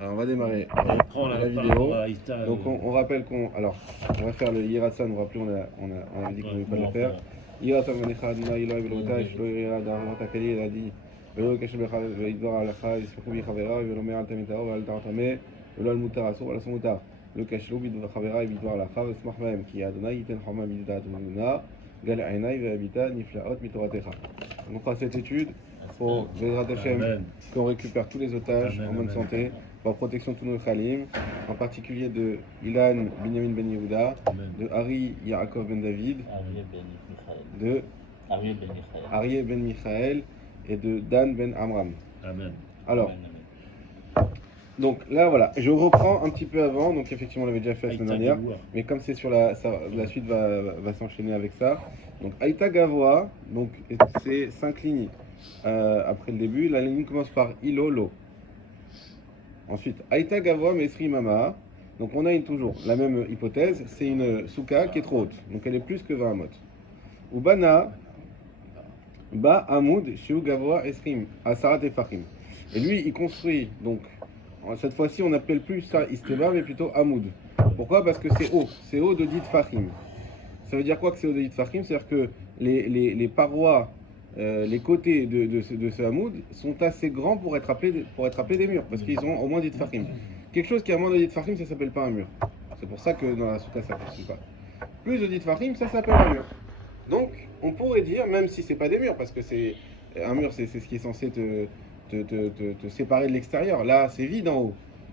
Alors on va démarrer On prend la par vidéo. rapport à Aïta, Donc on rappelle qu'on va faire le Yirasan, vous rappelez on avait dit qu'on ne pouvait pas le faire. Yirasan Venecha Adonai Eloi Velotai Shlo Yira Darvat Akali il a dit Velo Kashem Bechal Veidvar Alacha Yispechu Bi Chavera Velo Me'al Tamitao Ve'al Taratame Velo Al Mutar Asur Ve'al Asur Mutar Velo Kashlo Bidvar Chavera Veidvar Alacha Vesmach Mahem Ki Adonai Yiten Chama Midat Umuna Gal Ainai Ve'abita Niflaot Mitoratecha. On fera cette étude pour Bezrat Hashem qu'on récupère tous les otages en bonne santé, pour la protection de tous nos khalim, en particulier de Ilan Binyamin Ben Yehuda, de Hari Yaakov Ben David, de Aryeh Ben Michael et de Dan Ben Amram. Amen. Alors, donc là voilà, je reprends un petit peu avant, donc effectivement on l'avait déjà fait la semaine dernière, mais comme c'est sur la suite va s'enchaîner avec ça. Donc Aïta Gavoa, donc c'est 5 lignes après le début, la ligne commence par Ilolo. Ensuite, Aïta Gavoa Mesri Mama, donc on a toujours la même hypothèse, c'est une souka qui est trop haute, donc elle est plus que 20 amot. Ubana Ba Amoud Shiu Gavoa Esrim Asarat Efachim. Et lui il construit donc. Cette fois-ci, on n'appelle plus ça Isteba, mais plutôt Hamoud. Pourquoi? Parce que c'est haut de 10 Fahim. Ça veut dire quoi que c'est haut de 10 Fahim? C'est-à-dire que les parois, les côtés de ce Hamoud sont assez grands pour être appelés des murs, parce qu'ils ont au moins 10 Fahim. Quelque chose qui a moins de 10 Fahim, ça s'appelle pas un mur. C'est pour ça que dans la Souka, ça ne fonctionne pas. Plus de 10 Fahim, ça s'appelle un mur. Donc, on pourrait dire, même si c'est pas des murs, parce que un mur, c'est ce qui est censé te séparer de l'extérieur. Là, c'est vide en haut.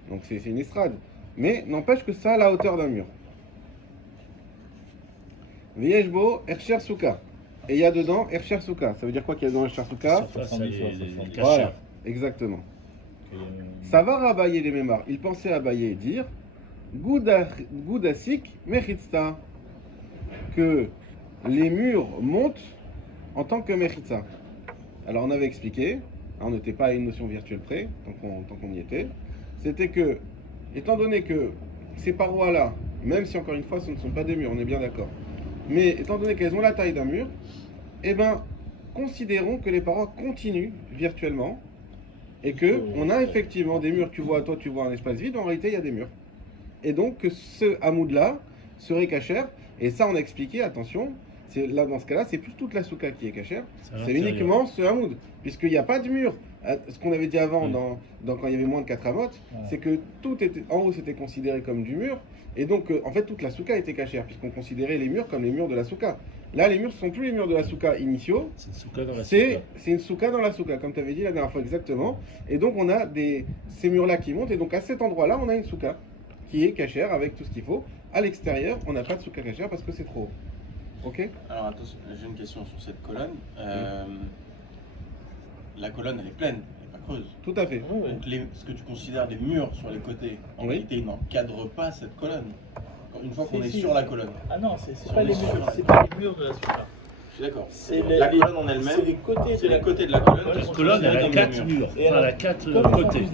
Donc, c'est une estrade. Mais n'empêche que ça a la hauteur d'un mur. Viejbo, Ercher Souka. Et il y a dedans Ercher Souka. Ça veut dire quoi qu'il y a dans Ercher Souka? Voilà, exactement. Ça va rabailler les mémoires. Il pensait abailler et dire Goudasik Mechitza. Que les murs montent en tant que Mechitza. Alors, on avait expliqué. On n'était pas à une notion virtuelle près, tant qu'on y était, c'était que, étant donné que ces parois-là, même si encore une fois ce ne sont pas des murs, on est bien d'accord, mais étant donné qu'elles ont la taille d'un mur, eh bien, considérons que les parois continuent virtuellement, et que on a effectivement des murs, toi tu vois un espace vide, en réalité il y a des murs. Et donc que ce hamoud-là serait cachère, et ça on a expliqué, attention, là dans ce cas-là, c'est plus toute la souka qui est cachère, c'est uniquement ce hamoud, puisqu'il n'y a pas de mur. Ce qu'on avait dit avant, quand il y avait moins de 4 amotes, c'est que tout était en haut, c'était considéré comme du mur, et donc en fait toute la souka était cachère, puisqu'on considérait les murs comme les murs de la souka. Là, les murs ne sont plus les murs de la souka initiaux, c'est une souka dans la souka, comme tu avais dit la dernière fois exactement, et donc on a ces murs-là qui montent, et donc à cet endroit-là, on a une souka qui est cachère avec tout ce qu'il faut. À l'extérieur, on n'a pas de souka cachère parce que c'est trop haut. Ok. Alors attention, j'ai une question sur cette colonne. La colonne, elle est pleine, elle n'est pas creuse. Tout à fait. Donc ce que tu considères des murs sur les côtés, en réalité, ils n'encadrent pas cette colonne. Une fois qu'on est sur la colonne. Ah non, c'est pas les murs, c'est pas les murs de la souka. Je suis d'accord. La colonne en elle-même, c'est les côtés de la colonne. La colonne, elle a 4 murs, enfin, elle a 4 côtés.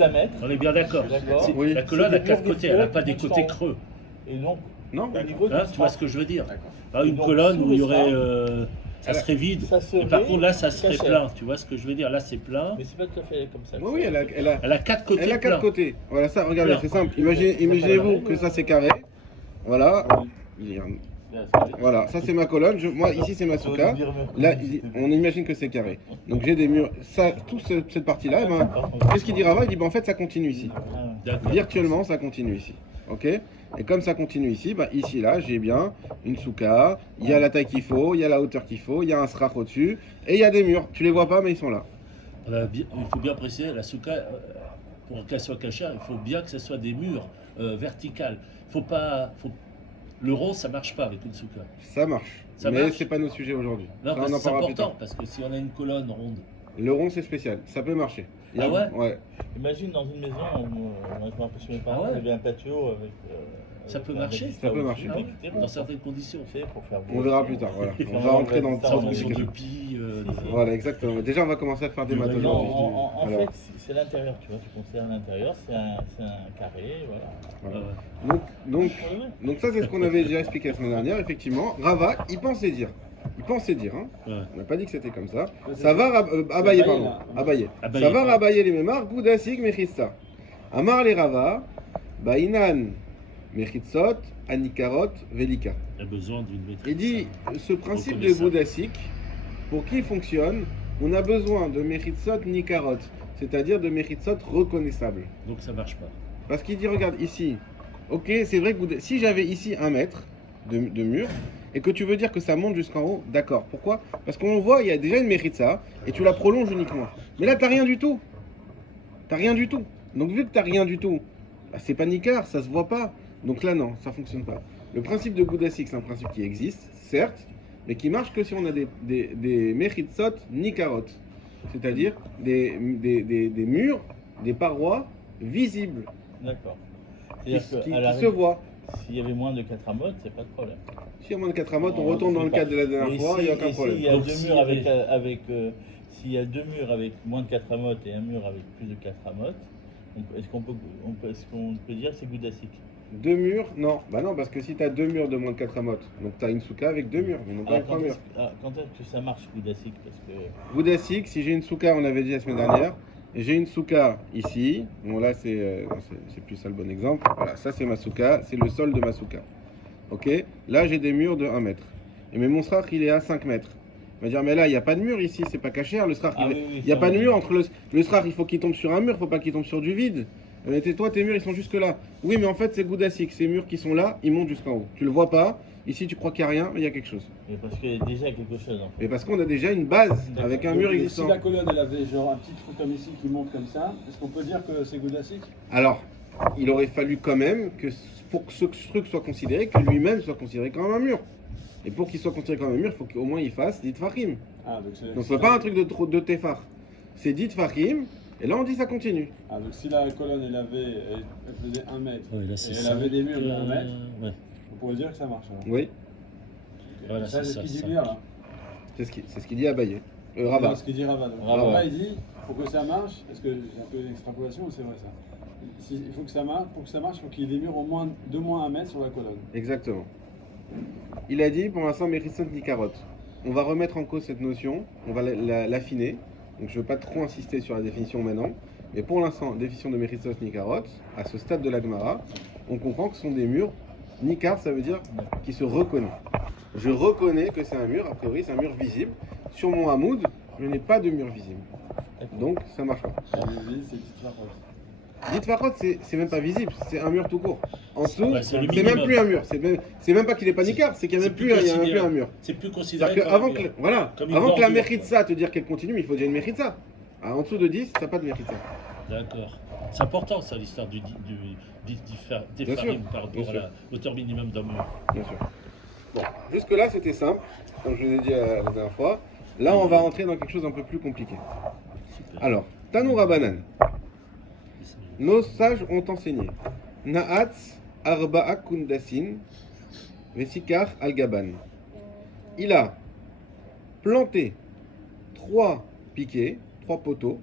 On est bien d'accord. Oui. La colonne a 4 côtés, elle n'a pas des côtés creux. Et donc, non, tu vois ce que je veux dire? Une colonne où il y aurait. Ça serait vide. Et par contre, là, ça serait plein. Tu vois ce que je veux dire? Là, c'est plein. Mais c'est pas tout à fait comme ça. Oui, elle a 4 côtés. Elle a 4 côtés. Voilà, ça, regardez, c'est simple. Imaginez-vous que ça, c'est carré. Voilà. Voilà, ça c'est ma colonne. Moi, ici, c'est ma souka. Là, on imagine que c'est carré. Donc, j'ai des murs. Ça, toute cette partie-là, qu'est-ce qu'il dit Rava? Il dit, en fait, ça continue ici. Virtuellement, ça continue ici. Ok? Et comme ça continue ici, ici, là, j'ai bien une souka. Il y a la taille qu'il faut, il y a la hauteur qu'il faut, il y a un srach au-dessus. Et il y a des murs. Tu les vois pas, mais ils sont là. Il faut bien préciser, la souka, pour qu'elle soit cachère, il faut bien que ce soit des murs verticales. Le rond, ça marche pas avec une souka. Ça marche. Mais c'est pas nos sujets aujourd'hui. Non, c'est important, parce que si on a une colonne ronde. Le rond, c'est spécial. Ça peut marcher. Ah ouais? Ouais. Imagine dans une maison, moi je me rappelle chez mes parents, il y avait un patio avec. Ça peut marcher. Ça peut marcher. Dans certaines conditions. Pour faire on verra plus tard. Voilà. On va rentrer dans de pie. Voilà, exactement. Déjà, on va commencer à faire des maths aujourd'hui. En fait, c'est l'intérieur, tu vois. Tu considères l'intérieur, c'est un carré, voilà. Donc ça, c'est ce qu'on avait déjà expliqué la semaine dernière. Effectivement, Rava, il pensait dire. Hein. On n'a pas dit que c'était comme ça. Ça va abayer, pardon. Abayer. Ça va rabailler les mémoires. Goudasig Mechista. Amar le Rava, Ba'inan, Mechitzot, Anikarot, Velika. Il y a besoin d'une maîtrise. Il dit, ce principe de reconnaissable. Goudasik, pour qu'il fonctionne, on a besoin de Mechitzot, Nikarot, c'est-à-dire de Mechitzot reconnaissables. Donc ça marche pas. Parce qu'il dit, regarde, ici, ok, c'est vrai que si j'avais ici 1 mètre de mur, et que tu veux dire que ça monte jusqu'en haut, d'accord. Pourquoi? Parce qu'on voit, il y a déjà une Mechitza, et tu la prolonges uniquement. Mais là, t'as rien du tout. T'as rien du tout. Donc vu que t'as rien du tout, bah, c'est pas Nikar, ça se voit pas. Donc là, non, ça fonctionne pas. Le principe de Goudasik, c'est un principe qui existe, certes, mais qui marche que si on a des Mechitzot Nikarot. C'est-à-dire des murs, des parois visibles, D'accord. qui, C'est-à-dire qui- qu'à qui la se rigueur, voient. s'il y avait moins de 4 amotes, c'est pas de problème. Si y a moins de 4 amotes, on Non, retourne dans le c'est cadre de la pas- dernière Et fois, il n'y a aucun et problème. s'il y a Donc, 2 s'il murs y avec, avait- s'il y a 2 murs avec moins de 4 amotes et un mur avec plus de 4 amotes, est-ce qu'on peut dire que c'est Goudasik? 2 murs? Non, bah non, parce que si tu as 2 murs de moins de 4 amotes, donc tu as une souka avec 2 murs, mais non pas avec 3 murs. Quand est-ce que ça marche Goudasik? Parce que Goudasik, si j'ai une souka, on l'avait dit la semaine dernière, et j'ai une souka ici, bon là c'est plus ça le bon exemple, voilà, ça c'est ma souka, c'est le sol de ma souka. Ok, là j'ai des murs de 1 mètre, et mais mon srach il est à 5 mètres. Il va dire, mais là il n'y a pas de mur ici, c'est pas caché, le srach, Ah oui, il oui, n'y a ça, pas de oui. mur entre le srach, il faut qu'il tombe sur un mur, il faut pas qu'il tombe sur du vide. Mais toi, tes murs ils sont jusque là. Oui, mais en fait c'est Goudasik, ces murs qui sont là, ils montent jusqu'en haut. Tu le vois pas, ici tu crois qu'il n'y a rien, mais il y a quelque chose. mais parce qu'il y a déjà quelque chose en fait. Mais parce qu'on a déjà une base D'accord. avec un Donc, mur si existant. la colonne elle avait genre un petit truc comme ici qui monte comme ça, est-ce qu'on peut dire que c'est Goudasik? Alors, il aurait fallu quand même que pour que ce truc soit considéré, que lui-même soit considéré comme un mur. Et pour qu'il soit considéré comme un mur, il faut qu'au moins il fasse dit Fahim. Ah, donc c'est. Donc c'est pas un truc de Tefar. C'est dit Fahim, et là on dit ça continue. Ah, donc si la colonne elle faisait 1 mètre, Ouais, là, et c'est elle ça. avait des murs de 1 mètre, Ouais. on pourrait dire que ça marche. Alors. Oui, Voilà, ça, c'est c'est ce ça, qu'il dit ça. bien là. c'est ce qu'il dit à Baye. Rabat. C'est ce qu'il dit Rabat. Donc, Rabat. Rabat, il dit, pour que ça marche, est-ce que c'est un peu une extrapolation ou c'est vrai ça? Il faut que ça marche, pour que ça marche, il faut qu'il y ait des murs au moins d'au moins 1 mètre sur la colonne. Exactement. Il a dit pour l'instant Mérissant Nikarot. On va remettre en cause cette notion, on va l'affiner. Donc je ne veux pas trop insister sur la définition maintenant. Mais pour l'instant, définition de Mérissant Nikarot, à ce stade de la Gemara, on comprend que ce sont des murs. Nikar, ça veut dire qui se reconnaît. Je reconnais que c'est un mur, a priori c'est un mur visible. Sur mon hamoud, je n'ai pas de mur visible. Donc ça marche pas. C'est petite farce. Dites par contre, c'est même pas visible, c'est un mur tout court. En dessous, Ouais, c'est le c'est même minimum. plus un mur. C'est même pas qu'il est pas Nikar, c'est qu'il n'y a C'est même plus plus, il y a même considéré. plus un mur. C'est plus considéré C'est-à-dire comme qu'avant un que, mur. voilà, Comme une avant que la bordure, Mechitza te dire qu'elle continue, il faut déjà une Mechitza. Ah, en dessous de 10, t'as pas de Mechitza. D'accord. C'est important ça, l'histoire des Bien sûr, farines par bien rapport à sûr. la hauteur minimum d'un mur. Bien sûr. Bon, jusque-là, c'était simple, comme je vous ai dit la dernière fois. Là, on va rentrer dans quelque chose un peu plus compliqué. Super. Alors, Tanoura Banan. Nos sages ont enseigné. Na'atz arba'a kundasin vesikar al-gaban. Il a planté 3 piquets, 3 poteaux,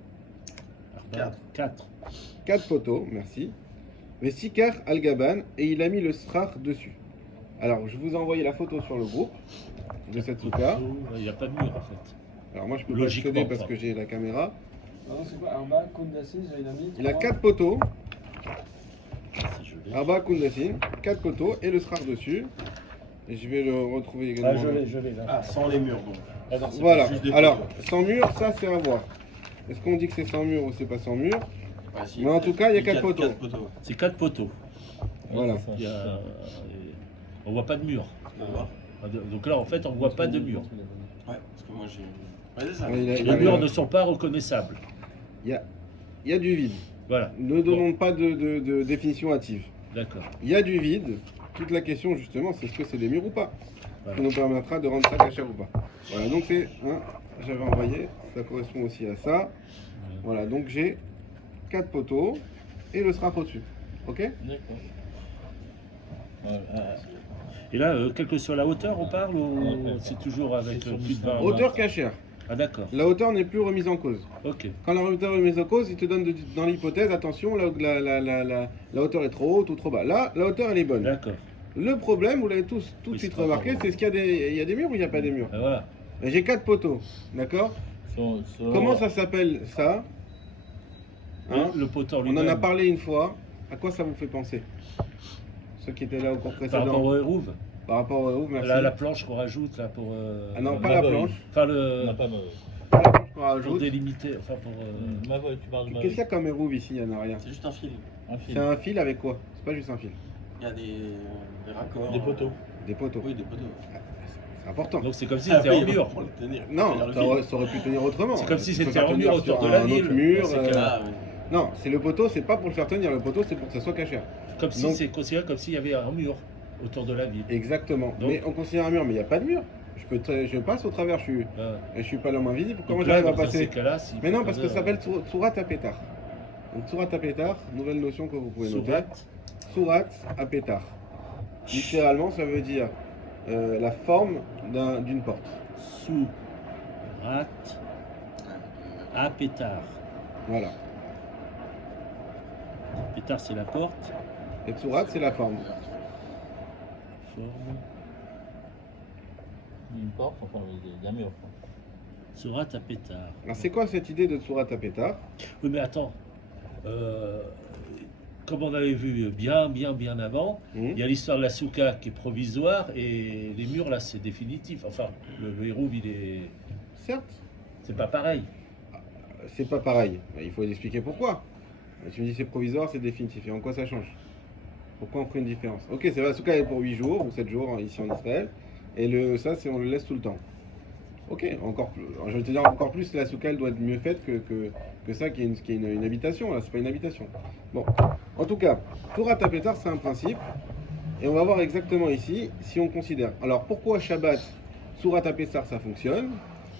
4. 4 poteaux, merci. Vesikar al-gaban, et il a mis le srach dessus. Alors, je vous ai envoyé la photo sur le groupe de cette souka. Il n'y a pas de mur en fait. Alors moi, je peux pas Logiquement, accéder parce enfin. que j'ai la caméra. Non, c'est quoi Arba, Kondassin, il a mis Il a 3. 4 poteaux, C'est joli. Arba Kundasin, 4 poteaux et le srach dessus. Et je vais le retrouver également. Ah, je l'ai là. Ah, sans les murs donc. Ah non, c'est Voilà, juste des alors, poteaux. sans mur, ça c'est à voir. Est-ce qu'on dit que c'est sans mur ou c'est pas sans mur? Ah, si, Mais en tout cas, il y a 4 poteaux. 4 poteaux. C'est 4 poteaux. Voilà. Ouais, c'est ça, Il y c'est a- ça. On voit pas de mur. Tu peux voir. Donc là, en fait, on voit pas de mur. Ouais, parce que moi j'ai. Ouais, c'est ça. Ouais, il a- Les murs ne sont pas reconnaissables. Il y a du vide. Voilà, Ne donnons pas de définition hâtive. d'accord. Il y a du vide. Toute la question justement, c'est est-ce que c'est des murs ou pas? Voilà. Qui nous permettra de rendre ça cachère ou pas. Voilà, donc c'est j'avais envoyé, ça correspond aussi à ça. Voilà, donc j'ai 4 poteaux et le srach au-dessus. Ok? D'accord. Ouais, Et là, quelle que soit la hauteur, on parle ou Ouais, c'est toujours avec c'est sur plus de 20 Hauteur cachère. Ah d'accord, La hauteur n'est plus remise en cause. ok. Quand la hauteur est remise en cause, il te donne dans l'hypothèse, attention, la hauteur est trop haute ou trop bas. Là, la hauteur elle est bonne. D'accord. Le problème, vous l'avez tous tout de Oui, suite c'est pas remarqué, grave. c'est est-ce qu'il y a des murs ou il n'y a pas des murs? Ah, voilà. Et j'ai 4 poteaux, d'accord? selon- Comment ça s'appelle ça? Hein Le poteau On en lui-même. a parlé une fois. À quoi ça vous fait penser? Ceux qui étaient là au cours Par précédent. rapport au hérouve. Par rapport au héros, merci. La planche qu'on rajoute là pour. Ah non, pas Ma la boy. planche. Enfin, On n'a pas Mavoy. Pas la planche qu'on pour rajoute. délimiter. Enfin, pour. Mavoy, tu parles de Qu'est-ce Mavoy. qu'il y a comme héros ici? Il n'y en a rien. C'est juste un fil. Un fil. C'est un fil avec quoi? C'est pas juste un fil. Il y a des raccords. Des poteaux. Des poteaux. Oui, des poteaux. C'est important. Donc c'est comme si Ah c'était oui, en mur. pour le tenir. Non, Tenir le ça fil. aurait pu tenir autrement. C'est comme si Tu peux c'était faire en tenir mur sur autour de la un ville. autre mur. Dans ces cas-là. Ah, oui. Non, c'est le poteau, c'est pas pour le faire tenir. Le poteau, c'est pour que ça soit caché. Comme si Donc- c'est considéré comme s'il y avait un mur autour de la ville. Exactement. Donc- Mais on considère un mur, mais il n'y a pas de mur. Je passe au travers, je suis pas l'homme invisible. Comment Donc là, j'arrive à dans ces passer? cas-là, s'il Mais non, faut parce que poser, ça s'appelle Surat Apetar. Donc Surat Apetar, nouvelle notion que vous pouvez noter. Surat. Surat Apetar. Littéralement, ça veut dire la forme d'une porte. Surat. À pétard. Voilà. Pétard, c'est la porte. Et Surat, c'est la forme. Forme. Une porte, enfin, d'un mur. quoi. Surat à pétard. Alors c'est quoi cette idée de Surat Apetar? Oui, mais attends. Comme on avait vu bien avant, Hmm. il y a l'histoire de la souka qui est provisoire et les murs là c'est définitif. Enfin, le hérouve il est. Certes, C'est pas pareil. c'est pas pareil. Il faut expliquer pourquoi. Tu me dis c'est provisoire, c'est définitif. Et en quoi ça change? Pourquoi on fait une différence? Ok, c'est vrai, la souka est pour 8 jours ou 7 jours ici en Israël. Et ça, on le laisse tout le temps. Ok, encore plus. Alors, je vais te dire encore plus, la souka elle doit être mieux faite que ça qui est une habitation. Là, c'est pas une habitation. Bon, en tout cas, Surat Apetar, c'est un principe. Et on va voir exactement ici si on considère. Alors pourquoi Shabbat, Surat Apetar, ça fonctionne?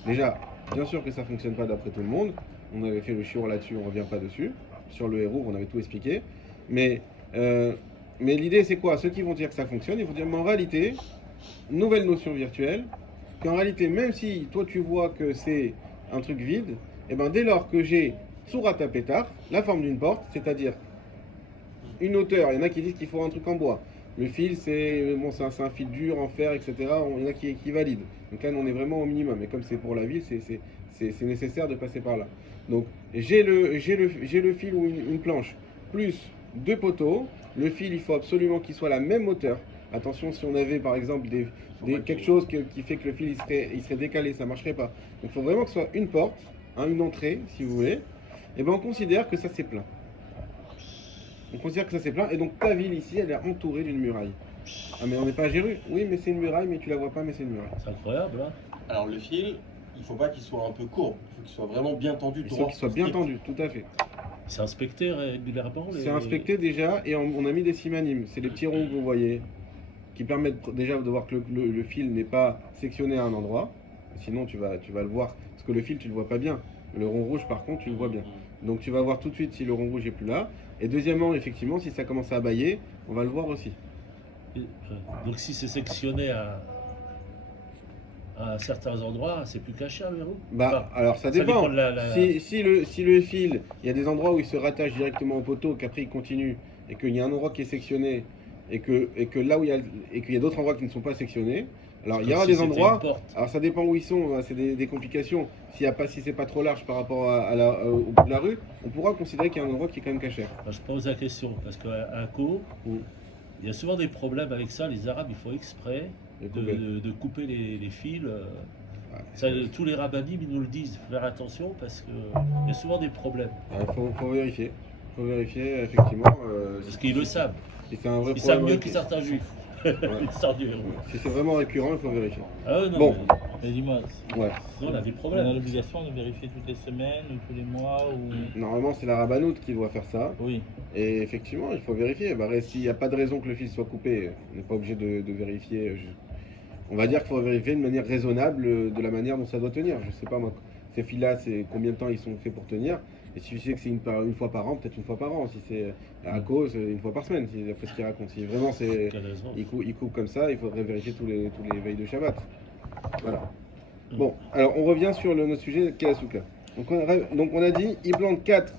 Déjà, bien sûr que ça fonctionne pas d'après tout le monde. On avait fait le shiur là-dessus, on revient pas dessus. Sur le héros, on avait tout expliqué. Mais l'idée c'est quoi? Ceux qui vont dire que ça fonctionne, ils vont dire mais en réalité, nouvelle notion virtuelle, qu'en réalité, même si toi tu vois que c'est un truc vide, et ben dès lors que j'ai Surat Apetar, la forme d'une porte, c'est-à-dire une hauteur, il y en a qui disent qu'il faut un truc en bois. Le fil, c'est un fil dur en fer, etc. Il y en a qui valident. Donc là, on est vraiment au minimum. Et comme c'est pour la ville, c'est nécessaire de passer par là. Donc j'ai le fil ou une planche, plus 2 poteaux. Le fil, il faut absolument qu'il soit à la même hauteur. Attention, si on avait par exemple quelque chose qui fait que le fil il serait décalé, ça ne marcherait pas. Donc il faut vraiment que ce soit une porte, une entrée, si vous voulez. Et bien on considère que ça c'est plein. On considère que ça c'est plein. Et donc ta ville ici, elle est entourée d'une muraille. Ah mais on n'est pas à Jérusalem. Oui, mais c'est une muraille, mais tu la vois pas, mais c'est une muraille. C'est incroyable, hein. Alors le fil, il faut pas qu'il soit un peu court, il faut qu'il soit vraiment bien tendu. Il faut droit, qu'il soit bien strict. tendu, tout à fait. C'est inspecté régulièrement. C'est inspecté déjà et on a mis des simanim. C'est les petits ronds que vous voyez qui permettent déjà de voir que le fil n'est pas sectionné à un endroit. Sinon tu vas le voir, parce que le fil tu le vois pas bien. Le rond rouge par contre tu le vois bien. Donc tu vas voir tout de suite si le rond rouge est plus là. Et deuxièmement, effectivement, si ça commence à abailler, on va le voir aussi. Donc si c'est sectionné à certains endroits, c'est plus caché le héros. Bah, alors ça ça dépend. dépend de la- Si le fil, il y a des endroits où il se rattache directement au poteau, qu'après il continue, et qu'il y a un endroit qui est sectionné, et que là où qu'il y a d'autres endroits qui ne sont pas sectionnés, alors il y aura des endroits. Alors ça dépend où ils sont, hein, c'est des complications. Si c'est pas trop large par rapport au bout de la rue, on pourra considérer qu'il y a un endroit qui est quand même caché. Je pose la question parce qu'à Co, Mm. il y a souvent des problèmes avec ça. Les Arabes, ils font exprès Et couper. de couper les fils. Ouais. Ça, tous les rabbinim ils nous le disent, faut faire attention parce qu'il y a souvent des problèmes. Il faut vérifier. Il faut vérifier effectivement. Parce qu'ils le savent. Si c'est un vrai Ils savent problème, mieux que certains juifs. L'histoire du héros. Si c'est vraiment récurrent, il faut vérifier. Ah ouais, non, Bon. Mais dis-moi, Ouais. mais on a des on a problèmes. l'obligation de vérifier toutes les semaines ou tous les mois ou... Normalement, c'est la rabbanoute qui doit faire ça. Oui. Et effectivement, il faut vérifier. Bah, s'il n'y a pas de raison que le fil soit coupé, on n'est pas obligé de vérifier. On va dire qu'il faut vérifier de manière raisonnable de la manière dont ça doit tenir. Je sais pas moi, ces fils-là, c'est combien de temps ils sont faits pour tenir. Et si tu sais que c'est une fois par an, peut-être une fois par an. Si c'est à cause, une fois par semaine, d'après ce qu'il raconte. Si vraiment c'est, Quelle raison. il coupe comme ça, il faudrait vérifier tous les veilles de Shabbat. Voilà. Bon, alors on revient sur notre sujet, Kelasuka. Donc on a dit, il plante 4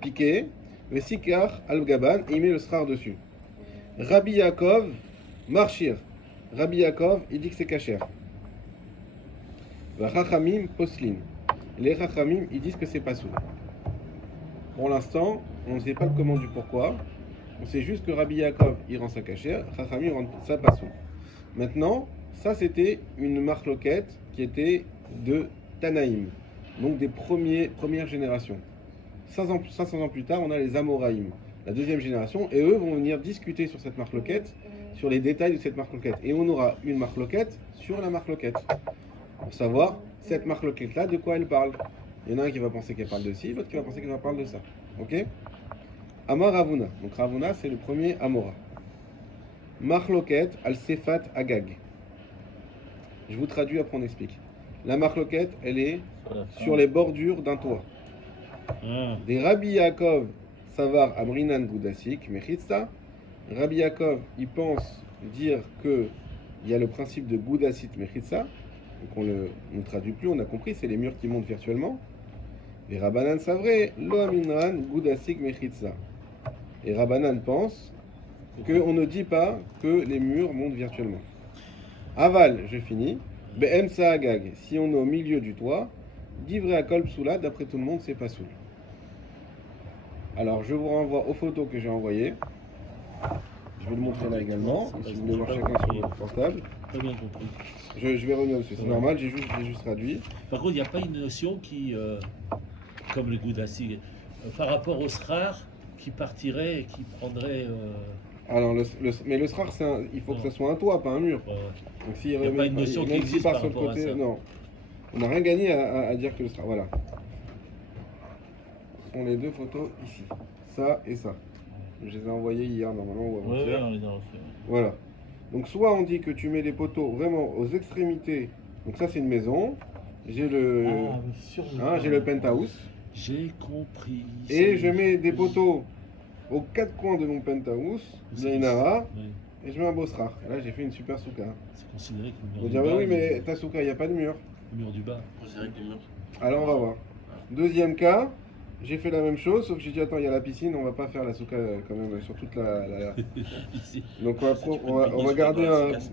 piquets, le Sikar al-Gaban, et il met le Srar dessus. Rabbi Yaakov, Marchir. Rabbi Yaakov, il dit que c'est Kacher. Va Chachamim, Poslin. Les Chachamim, ils disent que c'est pas sous. Pour l'instant, on ne sait pas le comment du pourquoi. On sait juste que Rabbi Yaakov, il rend sa cachère, Chachamim rend sa pasoul. Maintenant, ça c'était une marloquette qui était de Tanaïm, donc des premières générations. 500 ans plus tard, on a les Amoraïm, la deuxième génération, et eux vont venir discuter sur cette marloquette, sur les détails de cette marloquette. Et on aura une marloquette sur la marloquette, pour savoir cette marloquette-là, de quoi elle parle. Il y en a un qui va penser qu'elle parle de ci, l'autre qui va penser qu'elle parle de ça. Ok? Amar Ravuna. Donc Ravuna, c'est le premier Amora. Marloquette al-Sefat Agag. Je vous traduis, après on explique. La marloquette, elle est sur les bordures d'un toit. Des Rabbi Yaakov Savar Amrinan Goudassik Mechitsa. Rabbi Yaakov, il pense dire que il y a le principe de Goudassit Mechitsa. Donc on ne traduit plus, on a compris, c'est les murs qui montent virtuellement. Les Rabbanan Savre Lo Aminran Goudassik Mechitsa. Et Rabbanan pense qu'on ne dit pas que les murs montent virtuellement. Aval, je finis. Be'em Saagag, si on est au milieu du toit, Divrei Akol Psoula, d'après tout le monde, c'est pas soul. Alors, je vous renvoie aux photos que j'ai envoyées. Je vais le montrer là également, si vous voulez voir chacun sur votre portable. Pas bien compris. Je vais revenir dessus, c'est normal, j'ai juste traduit. Par contre, il n'y a pas une notion qui, comme le Goudassi, par rapport au Srar, qui partirait et qui prendrait. Alors, mais le srar, il faut que ce soit un toit, pas un mur. Donc, s'il Il n'y a pas une notion qui même s'il existe part par sur le rapport à côté, ça. non. On n'a rien gagné à dire que le srar. Voilà. Ce sont les deux photos ici. Ça et ça. Je les ai envoyées hier normalement ou Oui, avant-hier. on les a reçus. Voilà. Donc soit on dit que tu mets les poteaux vraiment aux extrémités. Donc ça c'est une maison. J'ai le, j'ai le penthouse. J'ai compris. Et je mets des poteaux aux quatre coins de mon penthouse, de la Inara, Oui, et je mets un beau srar. Là j'ai fait une super souka. c'est considéré comme On le va mur dire du oui bas. mais ta souka il n'y a pas de mur. Le mur du bas. C'est vrai que les murs. Alors on va voir. Deuxième cas, j'ai fait la même chose, sauf que j'ai dit attends il y a la piscine, on va pas faire la souka quand même sur toute la... Ici. Donc on va garder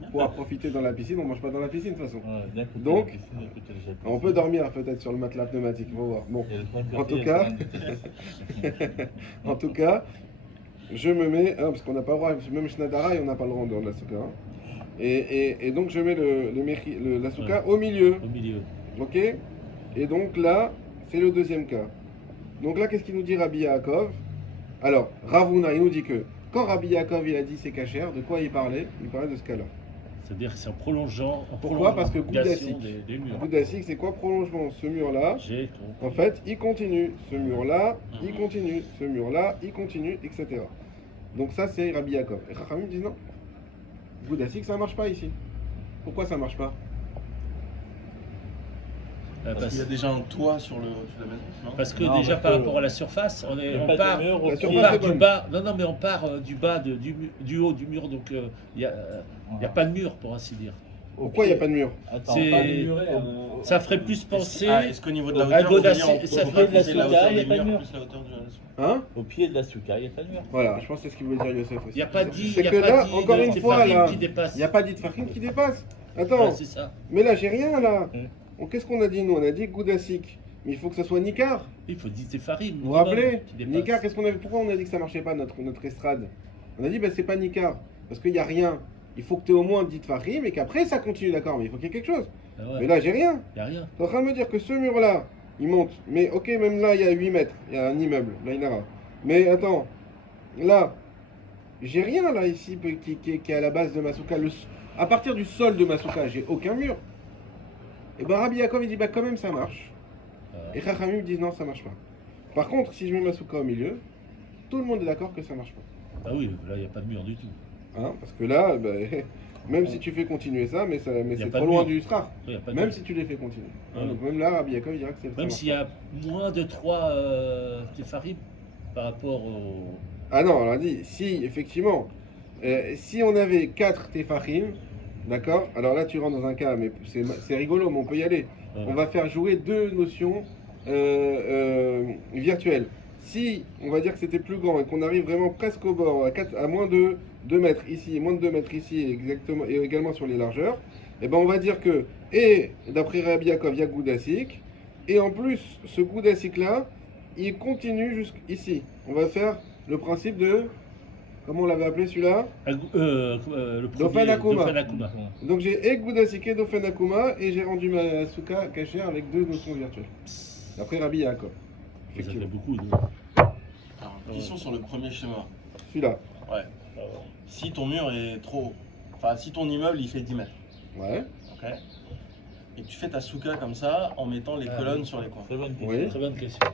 pouvoir profiter dans la piscine, on mange pas dans la piscine de toute façon. Ouais, d'un côté, Donc, la piscine, de l'autre côté, le jacuzzi. On peut dormir peut-être sur le matelas pneumatique, on va voir. Bon, Il y a le point de en côté, tout il y a cas, le point de- en tout cas, je me mets, parce qu'on n'a pas le droit, même Shnadara, on n'a pas le droit en dehors de la souka. Hein. Et donc je mets la souka au milieu, Au milieu. ok? Et donc là, c'est le deuxième cas. Donc là, qu'est-ce qu'il nous dit Rabbi Yaakov? Alors, Ravuna, il nous dit que quand Rabbi Yaakov il a dit c'est cachère, de quoi il parlait? Il parlait de ce cas-là. C'est-à-dire que c'est en prolongeant. Pourquoi? Parce que prolongation Goudassik. des murs. Goudassik, c'est quoi prolongement? Ce mur-là, J'ai compris. en fait, il continue. Ce mur-là, il continue. Ce mur-là, il continue, etc. Donc ça, c'est Rabbi Yaakov. Et Chachamim dit non. Goudassik, ça marche pas ici. Pourquoi ça marche pas? Parce qu'il y a déjà un toit sur la maison, non? Parce que Non, déjà parce par que- rapport à la surface, Il y a on pas de part, mur au La on surface part est du bonne. bas. Non, mais on part du bas, du haut du mur, donc il n'y a pas de mur pour ainsi dire. Pourquoi il n'y a pas de mur? Attends, C'est- pas muré, Ça ferait plus penser. Est-ce qu'au niveau de la à hauteur, vous voulez Godassi, dire, on ça peut fait pas de la pousser la souka, hauteur il y a des pas de murs mur. plus la hauteur de la souka? Hein? Au pied de la souka, il n'y a pas de mur. Voilà, je pense que c'est ce qu'il voulait dire Yosef aussi. Il n'y a pas dit. C'est Il y a que pas là, dit encore de une fois, Tefahim là, qui dépasse. il n'y a pas dit de farine qui dépasse. Attends, Ouais, c'est ça. mais là, j'ai rien, là. Hmm. Donc, qu'est-ce qu'on a dit, nous? On a dit Goudassik. Mais il faut que ça soit Nikar. Il faut dire Tefahim. Vous vous rappelez? qui dépasse. Nikar, qu'est-ce qu'on avait? Pourquoi on a dit que ça marchait pas, notre estrade? On a dit, bah, c'est pas Nikar. Parce qu'il n'y a rien. Il faut que tu aies au moins dit Farim et qu'après ça continue, d'accord, mais il faut qu'il y ait quelque chose. Ah Mais ouais, là, j'ai rien. il n'y a rien. Tu es en train de me dire que ce mur-là, il monte. Mais ok, même là, il y a 8 mètres. Il y a un immeuble, là, il y en a. Mais attends, là, j'ai rien là, ici, qui est à la base de ma souka. À partir du sol de ma souka, j'ai aucun mur. Et ben Rabbi Yaakov, il dit, bah quand même, ça marche. Et Chachamim disent, non, ça marche pas. Par contre, si je mets ma souka au milieu, tout le monde est d'accord que ça marche pas. Ah oui, là, il n'y a pas de mur du tout. Hein, parce que là, bah, même si tu fais continuer ça, mais Y a c'est pas trop de loin mur. du Srar. Il y a pas de Même mur. si tu les fais continuer. Hein, Ouais. donc même là, Rabbi Yaakov, il dira que c'est ça Même marche s'il y a moins de 3 Tefahim par rapport au. Ah non, on a dit, si, effectivement, si on avait 4 Tefahim, d'accord, alors là tu rentres dans un cas, mais c'est rigolo, mais on peut y aller. Ouais. On va faire jouer deux notions virtuelles. Si on va dire que c'était plus grand et qu'on arrive vraiment presque au bord, à moins de 2 mètres ici, et moins de 2 mètres ici, exactement, et également sur les largeurs, et ben on va dire que, et d'après Rabbi Yaakov, il y a Goudassik, et en plus, ce Goudassik là, il continue jusqu'ici. On va faire le principe de... Comment on l'avait appelé celui-là? Le Dofen premier, Akuma. Dofen Akuma. Donc j'ai Egudasike Dofen Akuma et j'ai rendu ma Souka cachère avec deux notions virtuelles. Après Rabbi Yaakov. Ça fait Effectivement. beaucoup. Alors, question sur le premier schéma. Celui-là. Ouais. Si ton mur est trop haut, enfin si ton immeuble il fait 10 mètres, Ouais. ok, et tu fais ta souka comme ça en mettant les Ah, colonnes oui. sur les coins. Très bonne question. Oui. Très bonne question.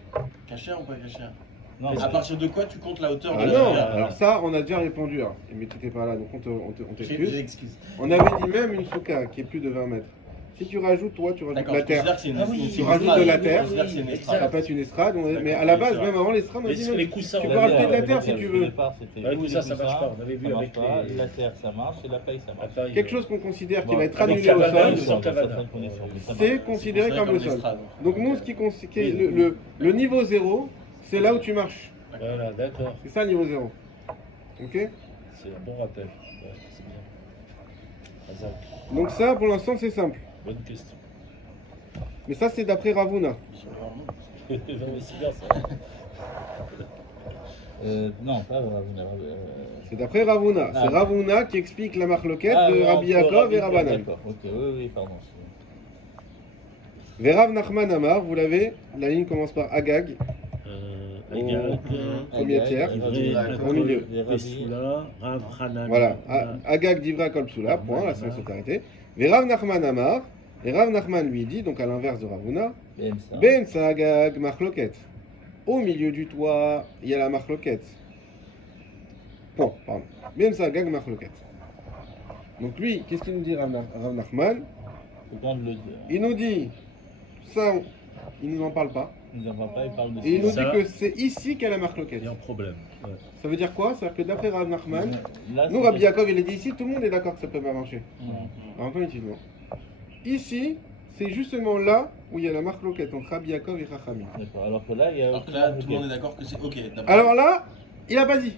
Cachère ou pas cachère? Non, À partir de quoi tu comptes la hauteur Ah de la non, souka? alors ça on a déjà répondu. hein. Mais t'étais pas là, donc on t'excuse. J'excuse. On avait dit même une Souka qui est plus de 20 mètres. Si tu rajoutes, toi, tu rajoutes D'accord, la je terre. considère que c'est une, Ah oui, c'est tu une rajoutes estrade. de la Je terre. considère que c'est une estrade. Ça peut être une estrade, mais D'accord, à la oui, base, c'est vrai. même avant l'estrade, on a Mais dit sur même. les coussins, Tu on peux a rajouter vu, de la terre si tu veux. Au départ, c'était Ouais, ou tout des ça, ça coussins, marche pas. On avait vu ça avec marche pas. les- La terre, ça marche, et la paille, ça à marche. Paris. Quelque chose qu'on considère qui Bon, va être avec annulé au la banane, sol, sans cavana. c'est considéré comme le sol. l'estrade. Donc nous, ce qui le niveau 0, c'est là où tu marches. Voilà, d'accord. C'est ça le niveau 0. Ok? C'est un bon rappel. Ouais, c'est bien. Razak, Donc ça, pour l'instant, c'est simple. bonne question. Mais ça, c'est d'après Ravuna. C'est bien ça. Non, pas Ravuna. C'est d'après Ravuna. Ah. C'est Ravuna qui explique la marloquette Ah, de ouais, Rabbi entre Yaakov et Rabbi- Rabbanan. D'accord, ok, oui, pardon. Verav Nachman Amar, vous l'avez, la ligne commence par Agag, Agag, premier tiers, au milieu. Pessoula, Rav Hanan. Voilà, Agag d'Ivra Kolpsula, point, la séance est arrêtée. Verav Nachman Amar, et Rav Nachman lui dit, donc à l'inverse de Ravuna, Ben Agag Marloquette. Au milieu du toit, il y a la marloquette. Point, pardon. Ben Agag Marloquette. Donc lui, qu'est-ce qu'il nous dit Rav Nachman? Faut prendre le. Il nous dit, ça, il nous en parle pas. Il nous en parle pas, il parle de Et il nous Ça. dit que c'est ici qu'est la marloquette. Il y a un problème. Ouais. Ça veut dire quoi? C'est-à-dire que d'après Rav Nachman, Là, nous, c'est- Rabbi Yaakov, il a dit ici, tout le monde est d'accord que ça peut pas marcher. Mhm. Alors, encore utilement. Ici, c'est justement là où il y a la marloquette entre Rabbi Yaakov et Chachamim. D'accord, alors que là, il y a. Alors que là, tout le monde est d'accord que c'est ok. d'après- Alors là, il a pas dit.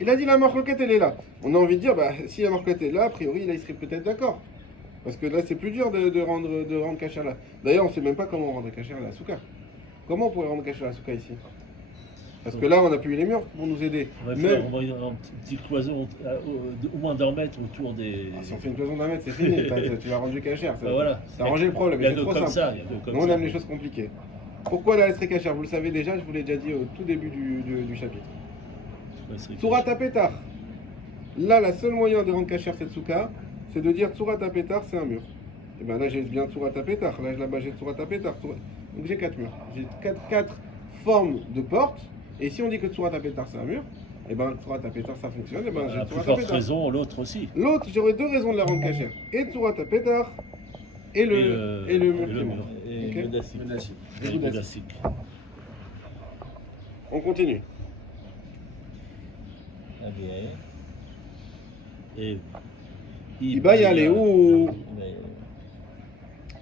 Il a dit la marloquette, elle est là. On a envie de dire, bah, si la marloquette est là, a priori, là, il serait peut-être d'accord. Parce que là, c'est plus dur de rendre cachère là. D'ailleurs, on sait même pas comment rendre cachère la souka. Comment on pourrait rendre cachère la souka ici? Parce que là, on a plus les murs pour nous aider. On va Même- faire un petit cloison au moins d'un mètre autour des. Ah, si on fait une cloison d'un mètre, c'est fini. Tu vas rendre cachère. Bah voilà. Ça a arrangé le problème. Il y a C'est deux trop comme simple. ça. Il y a deux comme Nous, on ça. aime les choses compliquées. Pourquoi là, elle serait cachère? Vous le savez déjà, je vous l'ai déjà dit au tout début du chapitre. Ouais, c'est- Tsurat Apetar. Là, la seule moyen de rendre cachère cette souka, c'est de dire Tsurat Apetar, c'est un mur. Et bien là, j'ai bien Tsurat Apetar. Là, là-bas, j'ai Tsurat Apetar. Donc j'ai 4 murs. J'ai 4 formes de portes. Et si on dit que Tsurat Apetar, c'est un mur, et bien Tsurat Apetar, ça fonctionne. Et ben À j'ai plus Tsurat forte Apetar. raison, l'autre aussi. L'autre, j'aurais deux raisons de la rendre cachère. Et Tsurat Apetar, et le mur qui monte. Et Ok. le dacique. Et le Dacique. On continue. Ah bien. Et Ibayaléou, Mais,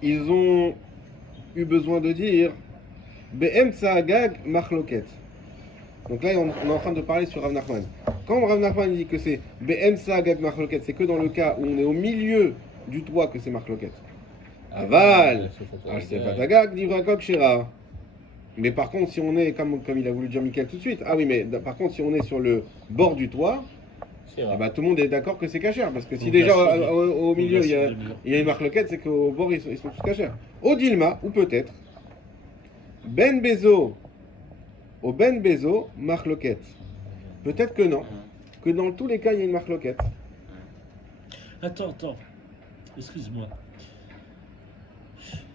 ils ont eu besoin de dire Be'em Agag Machloket. Donc là, on est en train de parler sur Rav Nachman. Quand Rav Nachman dit que c'est Be'em Agag Machloket, c'est que dans le cas où on est au milieu du toit que c'est Machloket. Aval, Al-Sefat Agag, Divra Kok Shera. Mais par contre, si on est, comme il a voulu dire Michael tout de suite, ah oui, mais par contre, si on est sur le bord du toit, c'est eh vrai. ben, tout le monde est d'accord que c'est cachère. Parce que si Donc, déjà là, au milieu il y a. des murs. Il y a une marloquette, c'est qu'au bord, ils sont tous cachers. Au Dilma, ou peut-être, Ben Bezo, au Ben Bezo, marloquette. Peut-être que non. Que dans tous les cas, il y a une marloquette. Attends. Excuse-moi.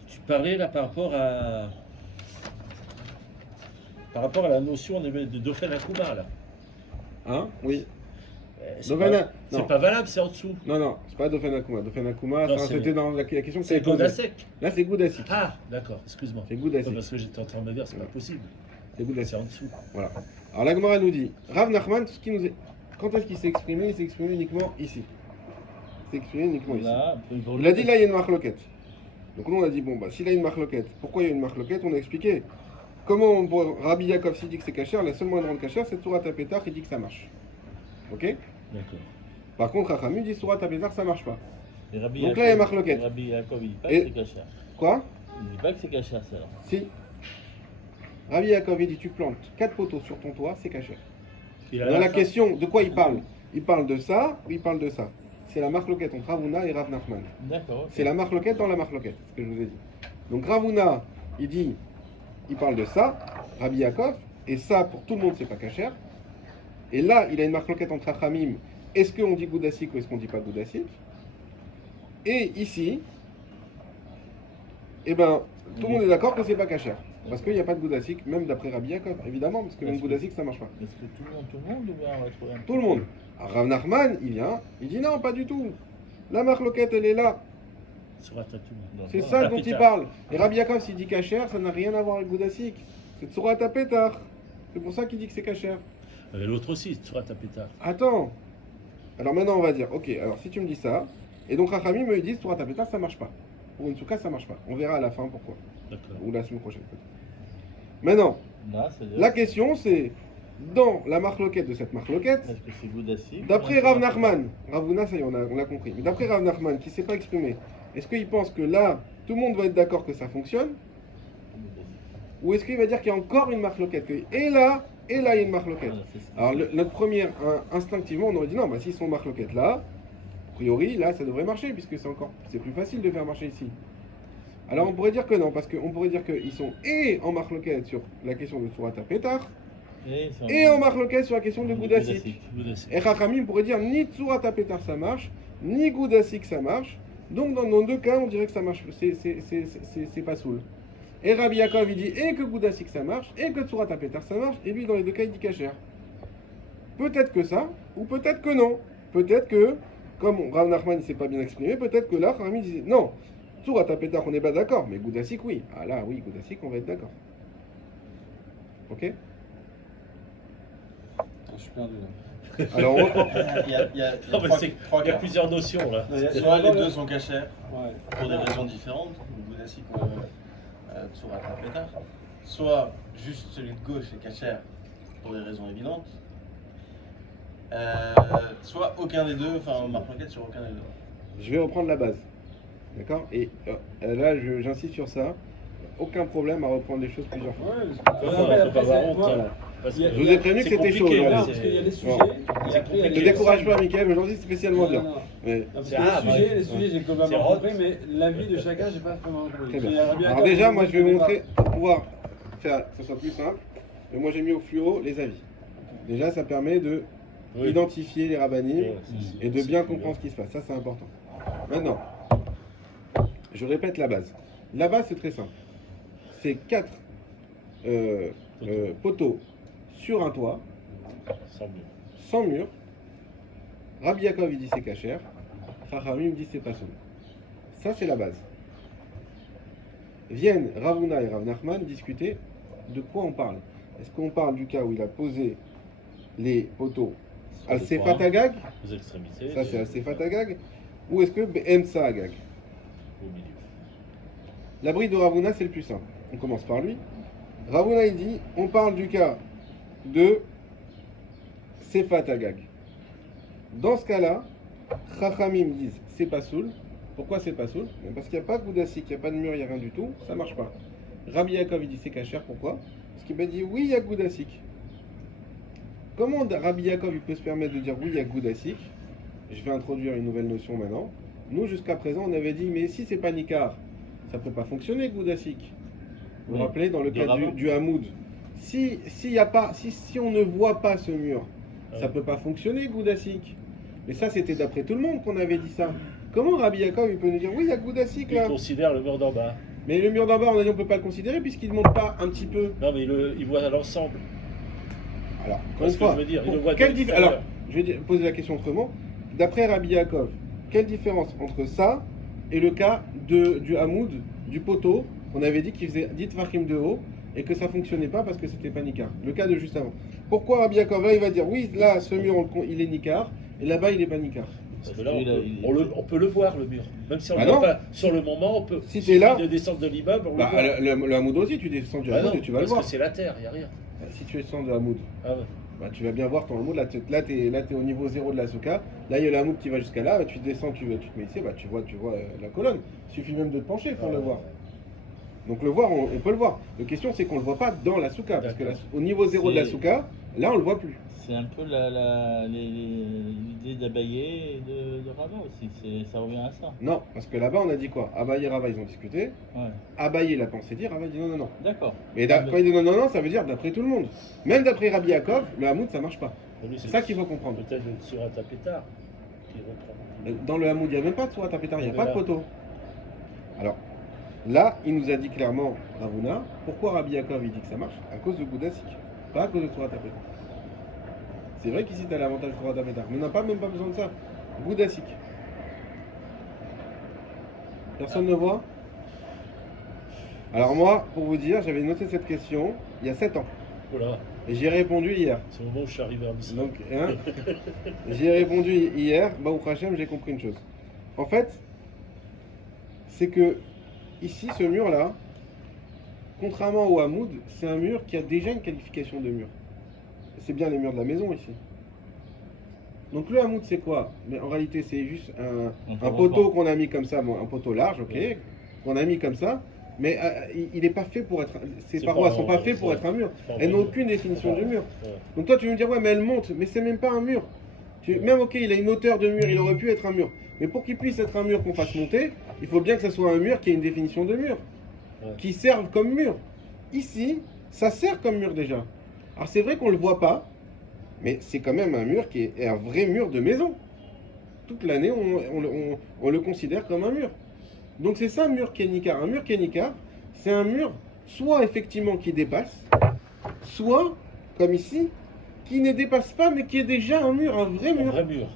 Tu parlais là par rapport à la notion de Dofen Akuma là. Hein? Oui. C'est Dofena- pas, c'est non. pas valable, c'est en dessous. Non, c'est pas Dofen Akuma. Dofen Akuma, Non, ça, c'est- c'était dans la question que C'est tu posée. Godasek. Là, c'est Goudasik. Ah, d'accord, excuse-moi. C'est Goudasik. Parce que j'étais en train de me dire, c'est pas possible. C'est Goudasik. C'est en dessous. Voilà. Alors la Gemara nous dit, Rav Nachman, ce qui nous est... quand est-ce qu'il s'est exprimé? Il s'est exprimé uniquement ici. Il s'est exprimé uniquement ici. Là, Il a dit là il y a une marloquette. Donc nous on a dit bon bah s'il a une marloquette, pourquoi il y a une marloquette? On a expliqué. Comment on pourrait... Rabbi Yaakov s'il dit que c'est cachère, la seule moyen de rendre cachère c'est Tsurat Apetar qui dit que ça marche. Ok? D'accord. Par contre Chachamim dit Tsurat Apetar ça marche pas. Et Rabbi Donc Yaakov- là, il y a marloquette. Rabbi Yaakov, il dit pas Et- que c'est cachère. Quoi? Il dit pas que c'est cachère, ça. Si. Rabbi Yaakov il dit tu plantes 4 poteaux sur ton toit, c'est caché. Et à Dans la fin, question, de quoi il parle? Il parle de ça ou il parle de ça? C'est la marloquette entre Ravuna et Rav Nachman. D'accord. ok. C'est la marloquette dans la marloquette, ce que je vous ai dit. Donc Ravuna, il parle de ça, Rabbi Yaakov, et ça pour tout le monde c'est pas cachère. Et là, il a une marloquette entre Achamim, est-ce qu'on dit Goudassik ou est-ce qu'on dit pas Goudassik? Et ici, eh ben, tout le monde est d'accord que c'est pas cachère. Parce qu'il n'y a pas de Goudassik, même d'après Rabbi Yaakov, évidemment, parce que même Goudassik ça marche pas. Est-ce que tout le monde ou bien on va trouver un Tout le monde. Alors, Rav Nachman, il vient, il dit non, pas du tout. La marloquette, elle est là. Surat Hatumah. C'est D'accord. ça dont il parle. Et Rabbi Yaakov, s'il dit cachère, ça n'a rien à voir avec Goudassik. C'est Tsurat HaPetach. C'est pour ça qu'il dit que c'est cachère. L'autre aussi, Surat Hapetar. Attends. Alors maintenant, on va dire, ok, alors si tu me dis ça, et donc Rachamim me dit Tsurat HaPetach, ça marche pas. Pour une souka, ça marche pas. On verra à la fin pourquoi. D'accord. Ou la semaine prochaine peut-être. Maintenant, Là, c'est-à-dire, la question c'est, dans la marloquette de cette marloquette, est-ce que c'est Goudassik d'après Rav Nachman, Ravuna, ça y est, on l'a compris, mais d'après Rav Nachman, qui ne s'est pas exprimé, est-ce qu'il pense que là, tout le monde va être d'accord que ça fonctionne? Ou est-ce qu'il va dire qu'il y a encore une marloquette? Et là, il y a une marloquette. Voilà, c'est ça. Alors, notre première, instinctivement, on aurait dit non, bah, s'ils sont marloquettes là, a priori, là, ça devrait marcher, puisque c'est plus facile de faire marcher ici. Alors, on pourrait dire que non, parce qu'on pourrait dire qu'ils sont et en marloquette sur la question de Surat HaPetach, et en marloquette sur la question de Goudassik. Et Chachamim pourrait dire ni Tsurat HaPetach ça marche, ni Goudassik ça marche. Donc dans nos deux cas, on dirait que ça marche, c'est pas soul. Et Rabbi Yaakov il dit et que Goudassik ça marche, et que Tsurat HaPetach ça marche, et lui dans les deux cas il dit kasher. Peut-être que ça, ou peut-être que non. Peut-être que, comme Rav Nachman ne s'est pas bien exprimé, peut-être que là, Chachamim disait non, Tsurat HaPetach on n'est pas d'accord, mais Goudassik oui. Ah là oui, Goudassik on va être d'accord. Ok? Je suis perdu là. Alors on reprend. Il y a Non, mais trois- c'est- trois il y a cas. plusieurs notions là. Soit les deux sont cachers Ouais. pour des raisons différentes, le Goudassik ou Tsurat HaPetach. Soit juste celui de gauche est cacher pour des raisons évidentes. Soit aucun des deux, enfin marloquette sur aucun des deux. Je vais reprendre la base. D'accord? Et là, j'insiste sur ça. Aucun problème à reprendre les choses plusieurs fois. Ouais, Faut pas avoir honte. moi, hein, parce il y a- que Je vous ai prévenu que c'est c'était chaud compliqué, aujourd'hui. non, c'est- parce qu'il y a des sujets. Bon. Et après, il y a Ne des décourage personnes- pas, Mickaël, aujourd'hui c'est spécialement Non, bien. non, non. Mais, Non, parce que Ah, les sujets, j'ai c'est complètement hot. compris, mais l'avis de chacun, j'ai pas vraiment compris. Eh ben, Il y a Rabbi alors Yaakov déjà, qui moi dit je vais que vous montrer, pour pouvoir faire que ce soit plus simple, mais moi j'ai mis au fluo les avis. Déjà, ça permet de Oui. identifier les rabbinim Ouais, c'est- et de c'est bien plus comprendre ce qui se passe. Ça, c'est important. Maintenant, je répète la base. La base, c'est très simple. C'est 4 poteaux sur un toit, Sans mieux. sans mur. Rabbi Yaakov, il dit c'est cachère. Chachamim dit c'est pas sonné. Ça, c'est la base. Viennent Ravuna et Rav Nachman discuter de quoi on parle. Est-ce qu'on parle du cas où il a posé les poteaux Sur al le Sefat point, Agag, aux extrémités. ça c'est et al Sefat Agag, ou est-ce que Be'emsa Agag? au milieu. La bride de Ravuna, c'est le plus simple. On commence par lui. Ravuna, il dit, on parle du cas de Sefat Agag. Dans ce cas-là, Chachamim disent, c'est pas soul. Pourquoi c'est pas soul? Parce qu'il n'y a pas de Goudassik, il n'y a pas de mur, il n'y a rien du tout, ça marche pas. Rabbi Yaakov, il dit c'est cachère, pourquoi? Parce qu'il m'a dit, oui, il y a Goudassik. Comment Rabbi Yaakov, il peut se permettre de dire, oui, il y a Goudassik? Je vais introduire une nouvelle notion maintenant. Nous, jusqu'à présent, on avait dit, mais si c'est pas Nikar, ça peut pas fonctionner, Goudassik. Vous vous Oui. rappelez, dans le De cas Rava. du Hamoud, si on ne voit pas ce mur, ça Ouais. peut pas fonctionner, Goudassik. Mais ça, c'était d'après tout le monde qu'on avait dit ça. Comment Rabbi Yaakov, il peut nous dire, oui, il y a Goudassik Il là? considère le mur d'en bas. Mais le mur d'en bas, on a dit, on peut pas le considérer puisqu'il ne monte pas un petit peu. Non, mais il voit l'ensemble. Alors, Parce que je veux dire, il le voit de l'extérieur. Alors, je vais poser la question autrement. D'après Rabbi Yaakov, quelle différence entre ça et le cas du Hamoud, du poteau, on avait dit qu'il faisait 10 tvachim de haut et que ça fonctionnait pas parce que c'était pas Nikar. Le cas de juste avant. Pourquoi Rabbi Yaakov, là, il va dire, oui, là, ce mur, il est Nikar, et là-bas, il est pas Nikar? Parce que là, Il- on peut le voir, le mur. Même si on Ah ne le non. voit pas sur le moment, on peut. Si il t'es là- suffit de descendre de l'immeuble, on Bah, le voit. le Hamoud aussi, tu descends du Ah Hamoud non, et tu vas le parce voir. que c'est la terre, il n'y a rien. Si tu descends de Hamoud, Ah ouais. bah, tu vas bien voir ton Hamoud. Là, t'es au niveau 0 de la Souka. Là, il y a le Hamoud qui va jusqu'à là. Bah, tu descends, tu te mets ici, bah, tu vois la colonne. Il suffit même de te pencher pour Ah le ouais. voir. Donc le voir, on peut le voir. La question, c'est qu'on le voit pas dans la souka. Parce que au niveau 0 de la C'est- souka, là, on le voit plus. C'est un peu l'idée d'Abaye et de Rava aussi, ça revient à ça. Non, parce que là-bas, on a dit quoi? Abaye et Rava, ils ont discuté. Ouais. Abaye, il a pensé dire, Rava dit non, non, non. D'accord. Mais quand il dit non, non, non, ça veut dire d'après tout le monde. Même d'après Rabbi Yaakov, le Hamoud, ça marche pas. Lui, C'est ça qu'il faut comprendre. Peut-être le Tsurat Pétard qui reprend. Dans le Hamoud, il n'y a même pas de Surat Pétard, il n'y a Mais pas de là- poteau. Alors, là, il nous a dit clairement, Ravuna, pourquoi Rabbi Yaakov il dit que ça marche? À cause de Goudasik, pas à cause de Surat Pétard. C'est vrai qu'ici, tu as l'avantage de Surat Pétard, mais on n'a pas même pas besoin de ça. Goudasik. Personne ne voit? Alors moi, pour vous dire, j'avais noté cette question il y a 7 ans. Voilà, Et j'y ai répondu hier. c'est au moment où je suis arrivé à Misra. Donc, hein, j'y ai répondu hier, Baruch Hashem, j'ai compris une chose. En fait, c'est que ici, ce mur-là, contrairement au Hamoud, c'est un mur qui a déjà une qualification de mur. C'est bien les murs de la maison ici. Donc le Hamoud, c'est quoi? Mais en réalité, c'est juste un poteau qu'on a mis comme ça, bon, un poteau large, ok, Oui. qu'on a mis comme ça, mais il n'est pas fait pour être. Ces C'est parois pas sont pas un- faites pour ouais. être un mur. C'est pas un Elles vrai n'ont mur. aucune définition de mur. Ouais. Donc toi tu veux me dire ouais mais elle monte, mais c'est même pas un mur. Même ok il a une hauteur de mur, il aurait pu être un mur. Mais pour qu'il puisse être un mur qu'on fasse monter, il faut bien que ça soit un mur qui ait une définition de mur. Ouais. Qui serve comme mur. Ici, ça sert comme mur déjà. Alors c'est vrai qu'on le voit pas, mais c'est quand même un mur qui est un vrai mur de maison. Toute l'année on le considère comme un mur. Donc c'est ça un mur Kenikar. Un mur Kenikar, c'est un mur soit effectivement qui dépasse, soit, comme ici, qui ne dépasse pas, mais qui est déjà un mur, un vrai Un mur. vrai mur.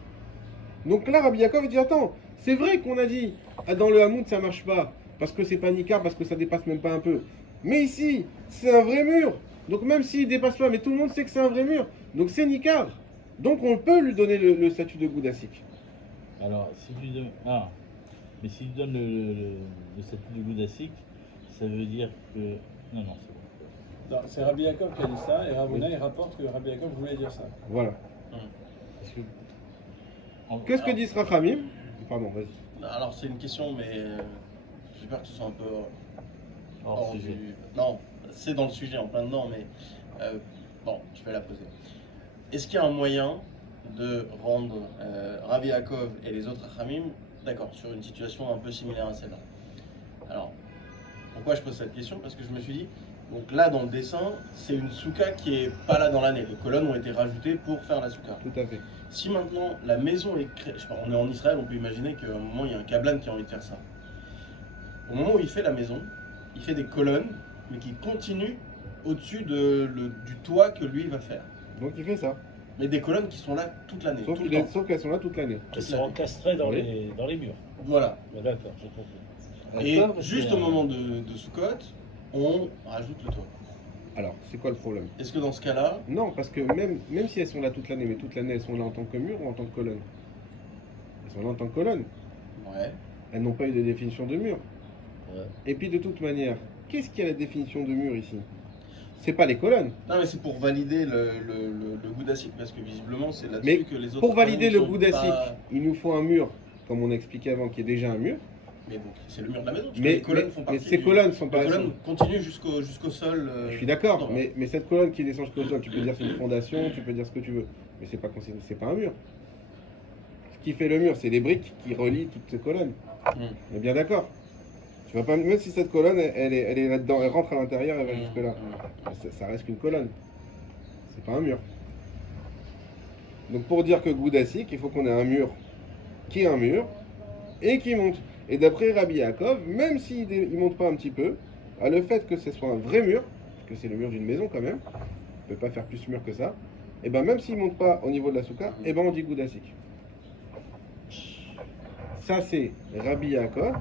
Donc là, Rabbi Yaakov dit, attends, c'est vrai qu'on a dit, dans le Hamoud, ça marche pas, parce que c'est pas Nikar, parce que ça dépasse même pas un peu. Mais ici, c'est un vrai mur. Donc même s'il dépasse pas, mais tout le monde sait que c'est un vrai mur. Donc c'est Nikar. Donc on peut lui donner le statut de Goudasik. Alors, si tu donnes. Ah, mais si tu donnes le statut de Goudasik, ça veut dire que. Non, non, c'est bon. Non, c'est Rabbi Yaakov qui a dit ça, et Ravuna il rapporte que Rabbi Yaakov voulait dire ça. Voilà. Parce que. Qu'est-ce que dit ce Rachamim? Pardon, vas-y. Alors c'est une question, mais j'ai peur que ce soit un peu Hors sujet. Non, c'est dans le sujet, en plein dedans, mais bon, je vais la poser. Est-ce qu'il y a un moyen de rendre Rabbi Yaakov et les autres Rachamim d'accord sur une situation un peu similaire à celle-là? Alors, pourquoi je pose cette question? Parce que je me suis dit, donc là dans le dessin, c'est une souka qui est pas là dans l'année. Les colonnes ont été rajoutées pour faire la souka. Tout à fait. Si maintenant la maison est créée, je sais pas, on est en Israël, on peut imaginer qu'à un moment il y a un Kablan qui a envie de faire ça. Au moment où il fait la maison, il fait des colonnes, mais qui continuent au-dessus du toit que lui va faire. Donc il fait ça. Mais des colonnes qui sont là toute l'année. Sauf tout le temps. qu'elles sont là toute l'année. Elles sont encastrées dans, Oui. dans les murs. Voilà. Ouais, d'accord, j'ai compris. Et D'accord, juste c'est au un- moment de Sukkot, on rajoute le toit. Alors, c'est quoi le problème? Est-ce que dans ce cas-là, Non, parce que même si elles sont là toute l'année, mais toute l'année elles sont là en tant que mur ou en tant que colonne? Elles sont là en tant que colonne. ouais, Elles n'ont pas eu de définition de mur. Ouais. Et puis de toute manière, qu'est-ce qui a la définition de mur ici? C'est pas les colonnes. non mais c'est pour valider le goût d'acide, parce que visiblement c'est Mais là-dessus que les autres. pour valider le sont goût pas- d'acide, il nous faut un mur, comme on a expliqué avant, qui est déjà un mur. Mais donc c'est le mur de la maison. Parce que Mais, les colonnes font mais partie ces colonnes sont Les pas. colonnes continuent jusqu'au sol. Je suis d'accord, non. mais cette colonne qui descend jusqu'au sol, tu peux dire c'est une fondation, tu peux dire ce que tu veux, mais c'est pas un mur. Ce qui fait le mur, c'est les briques qui relient toutes ces colonnes. On est bien d'accord. Tu vas pas, même si cette colonne, elle est là-dedans, elle rentre à l'intérieur, elle va jusque là. Ça reste qu'une colonne. C'est pas un mur. Donc pour dire que Goudasik, il faut qu'on ait un mur qui est un mur et qui monte. Et d'après Rabbi Yaakov, même s'il ne monte pas un petit peu, le fait que ce soit un vrai mur, parce que c'est le mur d'une maison quand même, on ne peut pas faire plus mur que ça, et ben même s'il ne monte pas au niveau de la souka, et ben on dit Goudasik. Ça c'est Rabbi Yaakov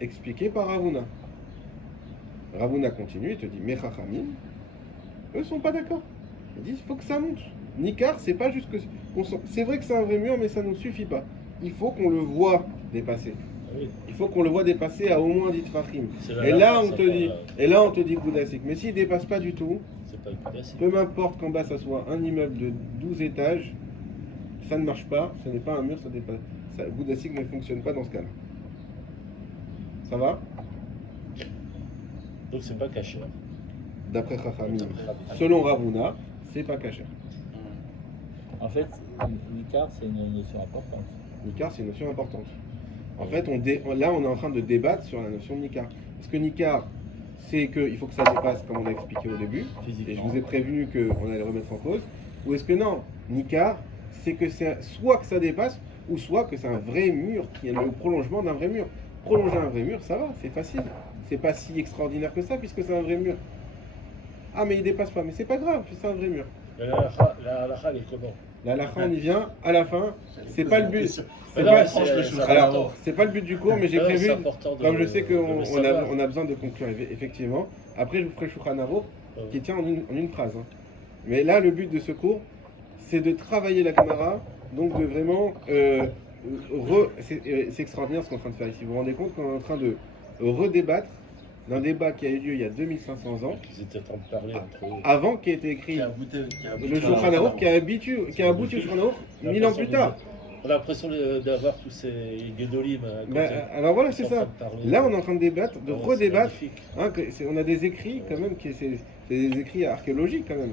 expliqué par Ravuna. Ravuna continue et te dit Mechachamim, eux sont pas d'accord. Ils disent faut que ça monte. Nikar, c'est pas juste que. C'est vrai que c'est un vrai mur, mais ça ne nous suffit pas. Il faut qu'on le voit dépasser. Ah oui, Il faut qu'on le voit dépasser à au moins 10 tfachim. c'est Et là, on ça te part, dit, et là, on te dit Goudasik. Mais s'il dépasse pas du tout, c'est pas une coup d'acide. peu m'importe qu'en bas ça soit un immeuble de 12 étages, ça ne marche pas, ce n'est pas un mur, ça dépasse. Goudasik ne fonctionne pas dans ce cas-là. Ça va? Donc c'est pas caché. D'après Chachamim, selon Ravuna, c'est pas caché. En fait, l'Icar, c'est une notion importante. Nikar, c'est une notion importante. En fait, là, on est en train de débattre sur la notion de Nikar. Est-ce que Nikar, c'est qu'il faut que ça dépasse, comme on l'a expliqué au début, et je vous ai prévenu qu'on allait le remettre en cause, ou est-ce que non, Nikar, c'est que c'est soit que ça dépasse, ou soit que c'est un vrai mur, qui est le prolongement d'un vrai mur. Prolonger un vrai mur, ça va, c'est facile. C'est pas si extraordinaire que ça, puisque c'est un vrai mur. Ah, mais il dépasse pas, mais c'est pas grave, c'est un vrai mur. La halakha, elle est comment? La halakha, on y vient à la fin. C'est pas le but. C'est Non, pas, mais c'est alors, important. c'est pas le but du cours, mais j'ai Non, prévu, c'est important de- comme je sais de le qu'on savoir. on a besoin de conclure, effectivement. Après, je vous ferai Shulchan Aruch, qui tient en une phrase. Hein. Mais là, le but de ce cours, c'est de travailler la Gemara, donc de vraiment... c'est extraordinaire ce qu'on est en train de faire ici. Vous vous rendez compte qu'on est en train de redébattre d'un débat qui a eu lieu il y a 2500 ans, Ils étaient en train de parler entre eux. avant qu'il ait été écrit Qui a abouti le Shulchan Aruch, qui a abouti au Shulchan Aruch 1000 ans plus tard. On a l'impression d'avoir tous ces guédolim. Alors voilà, c'est ça. Là, on est en train de débattre, de redébattre. Hein, on a des écrits, quand même, c'est des écrits archéologiques, quand même,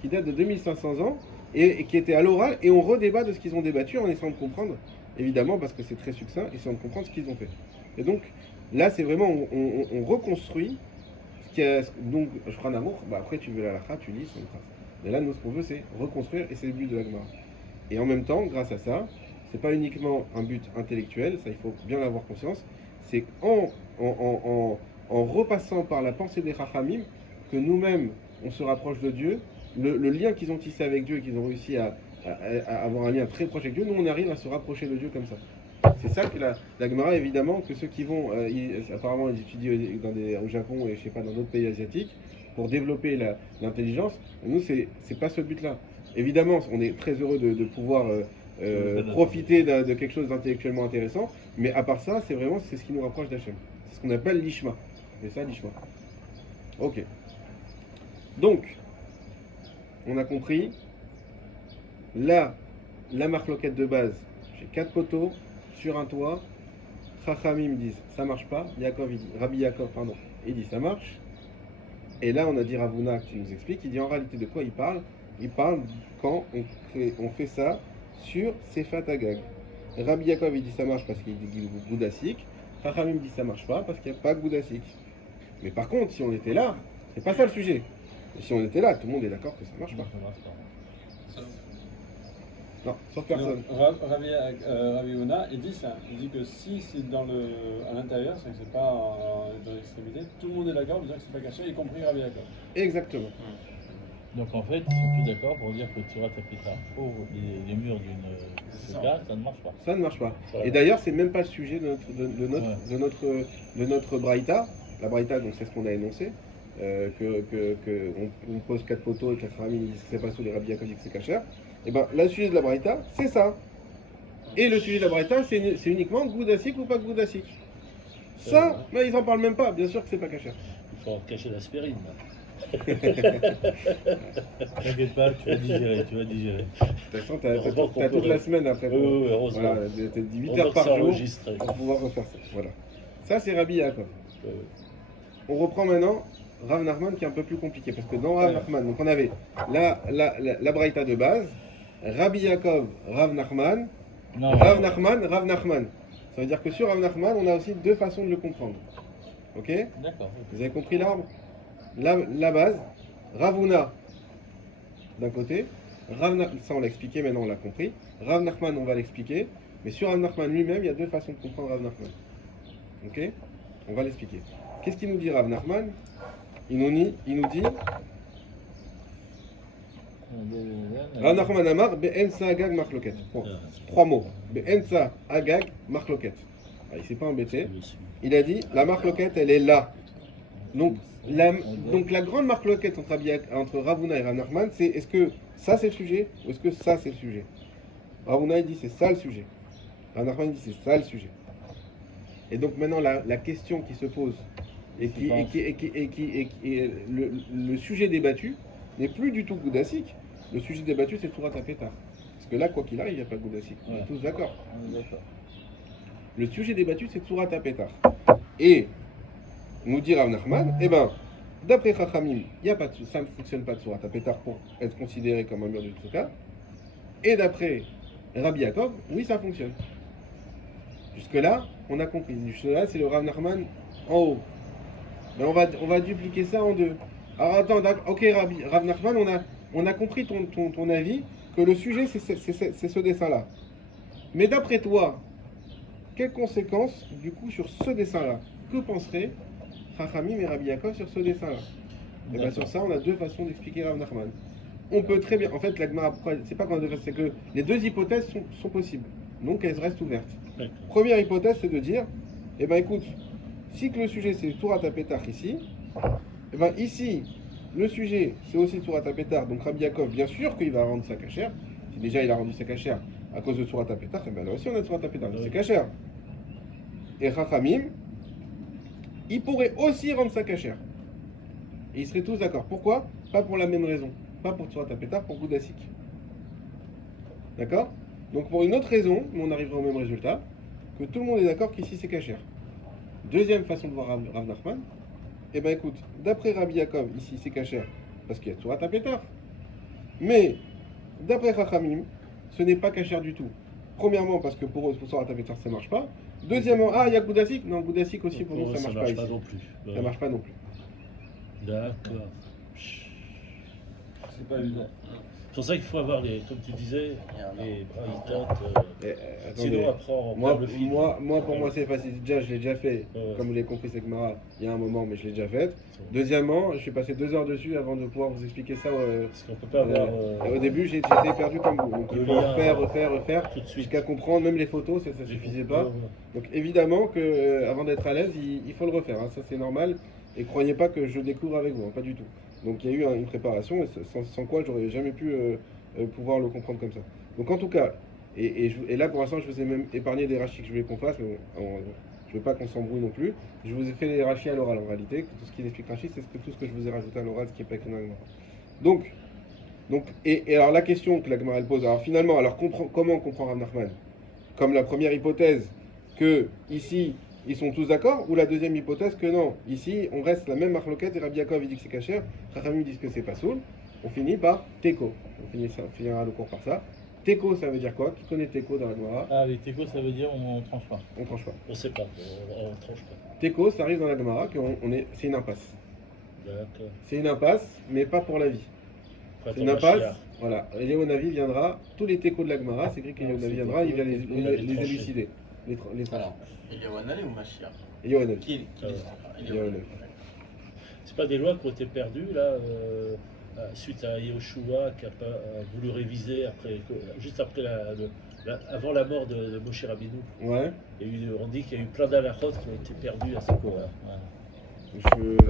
qui datent de 2500 ans et qui étaient à l'oral. Et on redébat de ce qu'ils ont débattu en essayant de comprendre, évidemment, parce que c'est très succinct, essayant de comprendre ce qu'ils ont fait. Et donc, là, c'est vraiment, on reconstruit ce qui a. Donc, je prends un amour, après, tu veux la halakha, tu lis, c'est une trace. Mais là, nous, ce qu'on veut, c'est reconstruire, et c'est le but de la Gemara. Et en même temps, grâce à ça, c'est pas uniquement un but intellectuel, ça il faut bien avoir conscience, c'est en repassant par la pensée des Chachamim que nous-mêmes on se rapproche de Dieu, le lien qu'ils ont tissé avec Dieu et qu'ils ont réussi à avoir un lien très proche avec Dieu, nous on arrive à se rapprocher de Dieu comme ça. C'est ça que la Gemara, évidemment, que ceux qui vont, apparemment ils étudient au Japon et je sais pas dans d'autres pays asiatiques, pour développer l'intelligence, nous c'est pas ce but-là. Évidemment, on est très heureux de pouvoir profiter de quelque chose d'intellectuellement intéressant, mais à part ça, c'est ce qui nous rapproche d'Hachem. C'est ce qu'on appelle l'ishma. C'est ça l'ishma. Ok. Donc, on a compris. Là, la marloquette de base, j'ai 4 poteaux sur un toit. Chachamim disent ça marche pas. Rabbi Yaakov, pardon, il dit ça marche. Et là, on a dit Ravuna qui nous explique. Il dit en réalité de quoi il parle. Il parle quand on fait ça sur Sefat Agag. Rabbi Yaakov il dit ça marche parce qu'il dit Goudassik. Chachamim dit ça marche pas parce qu'il n'y a pas Goudassik. Mais par contre, si on était là, c'est pas ça le sujet. Et si on était là, tout le monde est d'accord que ça marche pas. Non, sauf personne. Rabbi Yona, il dit ça. Il dit que si c'est à l'intérieur, c'est que c'est pas dans l'extrémité, tout le monde est d'accord pour dire que c'est pas caché, y compris Rabbi Yaakov. Exactement. Donc en fait, ils sont tous d'accord pour dire que Tirat Apeta pour les murs d'une souka, ça ne marche pas. Ça ne marche pas. Et d'ailleurs, c'est même pas le sujet de notre braïta. La braïta, donc c'est ce qu'on a énoncé, on pose 4 poteaux et 4 ramis, disent que c'est pas sous les Rabbi Yaakov disent que c'est cachère. Et ben, le sujet de la braïta, c'est ça. Et le sujet de la braïta, c'est uniquement Goudassik ou pas Goudassik. Ça, mais ils en parlent même pas. Bien sûr que c'est pas cachère. Il faut cacher l'aspirine. T'inquiète pas, tu vas digérer. De toute façon, t'as toute la semaine après. Oui, heureusement. Voilà, t'as 8 heures par jour pour pouvoir refaire ça. Voilà. Ça, c'est Rabbi Yaakov. On reprend maintenant Rav Nachman qui est un peu plus compliqué. Parce que dans Rav Nachman, donc on avait la braïta de base, Rabbi Yaakov, Rav Nachman, Rav Nachman. Ça veut dire que sur Rav Nachman, on a aussi 2 façons de le comprendre. Ok? D'accord. Vous avez compris l'arbre? La base, Ravuna d'un côté, ça on l'a expliqué, maintenant on l'a compris. Rav Nachman, on va l'expliquer, mais sur Rav Nachman lui-même, il y a 2 façons de comprendre Rav Nachman. Ok? On va l'expliquer. Qu'est-ce qu'il nous dit Rav Nachman? Il nous dit Rav Nachman Amar, Be'ensa Agag Marloket. 3 mots. Be'ensa Agag Marloket. Il s'est pas embêté. Il a dit, la Marloket, elle est là. Donc la grande marloquette entre Ravuna et Rav Nachman, c'est est-ce que ça c'est le sujet ou est-ce que ça c'est le sujet? Ravuna il dit c'est ça le sujet. Rav Nachman dit c'est ça le sujet. Et donc maintenant la question qui se pose et le sujet débattu n'est plus du tout Goudassik. Le sujet débattu c'est Tirat Apeta. Parce que là quoi qu'il arrive il n'y a pas Goudassik. On est tous d'accord. Le sujet débattu c'est Tirat Apeta. Et nous dit Rav Nachman, eh ben, d'après Chachamim, ça ne fonctionne pas de Surat HaPetach pour être considéré comme un mur de Tzouka. Et d'après Rabbi Yaakov, oui, ça fonctionne. Jusque-là, on a compris. Jusque-là, c'est le Rav Nachman en haut. Mais on va dupliquer ça en deux. Alors attends, ok Rav Nachman, on a compris ton avis, que le sujet c'est ce dessin-là. Mais d'après toi, quelles conséquences du coup sur ce dessin-là? Que penseraient Chachamim et Rabbi Yaakov sur ce dessin-là? Et bien sur ça, on a deux façons d'expliquer Rav Nachman. On peut très bien, en fait, la Gemara, c'est pas qu'on a deux façons, c'est que les deux hypothèses sont possibles. Donc elles restent ouvertes. Première hypothèse, c'est de dire, eh ben écoute, si que le sujet c'est Surat HaPetach ici, eh ben ici, le sujet c'est aussi Surat HaPetach, donc Rabbi Yaakov, bien sûr qu'il va rendre sa cachère. Si déjà il a rendu sa cachère à cause de Surat HaPetach, eh ben là aussi on a Surat HaPetach, c'est cachère. Et Chachamim, il pourrait aussi rendre sa cachère. Et ils seraient tous d'accord. Pourquoi? Pas pour la même raison. Pas pour Surat HaPetach, pour Goudasik. D'accord? Donc pour une autre raison, on arrivera au même résultat, que tout le monde est d'accord qu'ici c'est cachère. Deuxième façon de voir Rav Nachman, eh bien écoute, d'après Rabbi Yaakov, ici c'est cachère, parce qu'il y a Surat HaPetach. Mais, d'après Chachamim, ce n'est pas cachère du tout. Premièrement, parce que pour eux, pour Surat HaPetach, ça ne marche pas. Deuxièmement, il y a Goudasik. Non, Goudasik aussi, pour nous, ça ne marche pas ici. Non plus. Ça ne marche pas non plus. D'accord. C'est pas évident. C'est pour ça qu'il faut avoir, comme tu disais, les braïtotes. Attendez, Sinon, après, on perd le fil. pour moi, c'est facile. Déjà, je l'ai déjà fait. Comme vous l'avez compris, c'est Gemara, il y a un moment, mais je l'ai déjà fait. Deuxièmement, je suis passé 2 heures dessus avant de pouvoir vous expliquer ça. Parce qu'on peut pas avoir. Au début, j'étais perdu comme vous. Donc, il faut refaire, tout de suite. jusqu'à comprendre. Même les photos, ça ne suffisait pas. Donc, évidemment, que avant d'être à l'aise, il faut le refaire. Hein. Ça, c'est normal. Et croyez pas que je découvre avec vous, hein, pas du tout. Donc il y a eu une préparation, et sans quoi j'aurais jamais pu pouvoir le comprendre comme ça. Donc en tout cas, et là pour l'instant je vous ai même épargné des rachis que je voulais qu'on fasse, mais bon, je veux pas qu'on s'embrouille non plus. Je vous ai fait les rachis à l'oral en réalité, que tout ce qui explique rachis, c'est tout ce que je vous ai rajouté à l'oral, ce qui est pas écrit dans la Gemara. Donc et alors la question que la Gemara elle pose, alors finalement, comment on comprend Rav Nachman? Comme la première hypothèse, que ici, ils sont tous d'accord, ou la deuxième hypothèse que non, ici on reste la même marloquette et Rabbi Yaakov il dit que c'est cachère, Chachamim dit que c'est pas soul, on finit par Teko. On finira le cours par ça. Teko ça veut dire quoi? Qui connaît Teko dans la Gemara? Ah, les Teko, ça veut dire on tranche pas. On tranche pas. On sait pas, on tranche pas. Teko ça arrive dans la Gemara, c'est une impasse. D'accord. C'est une impasse, mais pas pour la vie. C'est une impasse, voilà. Eliyahu viendra, tous les Teko de la Gemara, c'est écrit qu'Eliyahu viendra, il vient les élucider. Les trancher. Alors, Eliyahu ou Mashiach? Eliyahu. Qui Eliyahu. C'est pas des lois qui ont été perdues là suite à Yehoshua qui a pas voulu réviser juste après avant la mort de Moshe Rabbeinu. Ouais. On dit qu'il y a eu plein d'halachot qui ont été perdus à ce moment-là. Je